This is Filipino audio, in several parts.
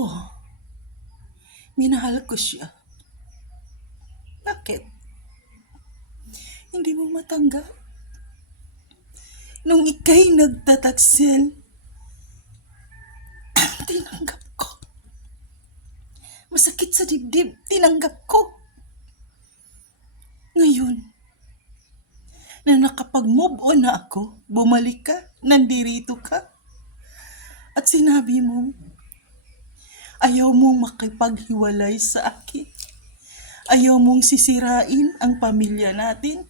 Oo, minahal ko siya. Bakit? Hindi mo matanggap? Nung ika'y nagtataksel, tinanggap ko. Masakit sa dibdib, tinanggap ko. Ngayon, na nakapag-move on na ako, bumalik ka, nandirito ka, at sinabi mo, ayaw mong makipaghiwalay sa akin. Ayaw mong sisirain ang pamilya natin.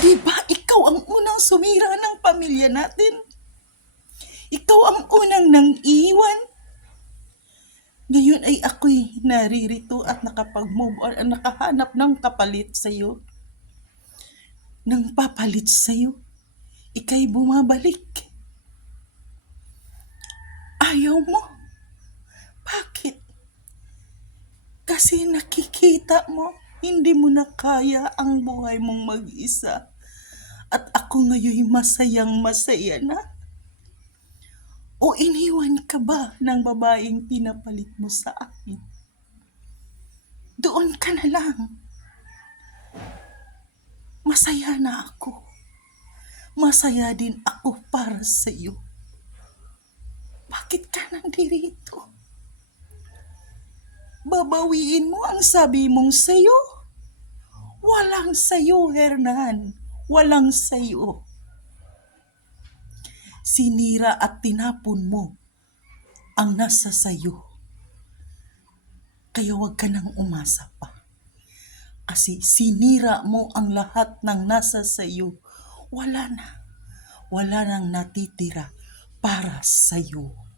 Diba ikaw ang unang sumira ng pamilya natin? Ikaw ang unang nang iwan. Ngayon ay ako'y naririto at nakapag-move on at nakahanap ng kapalit sa'yo. Nang papalit sa'yo, ika'y bumabalik. Ayaw mo? Bakit? Kasi nakikita mo, hindi mo na kaya ang buhay mong mag-isa. At ako ngayon masayang masaya na. O iniwan ka ba ng babaeng pinapalit mo sa akin? Doon ka na lang. Masaya na ako. Masaya din ako para sa iyo. Bakit ka nandirito? Babawiin mo ang sabi mong sayo? Walang sayo, Hernan. Walang sayo. Sinira at tinapon mo ang nasa sayo. Kaya wag ka nang umasa pa. Kasi sinira mo ang lahat ng nasa sayo. Wala na. Wala nang natitira para sayo.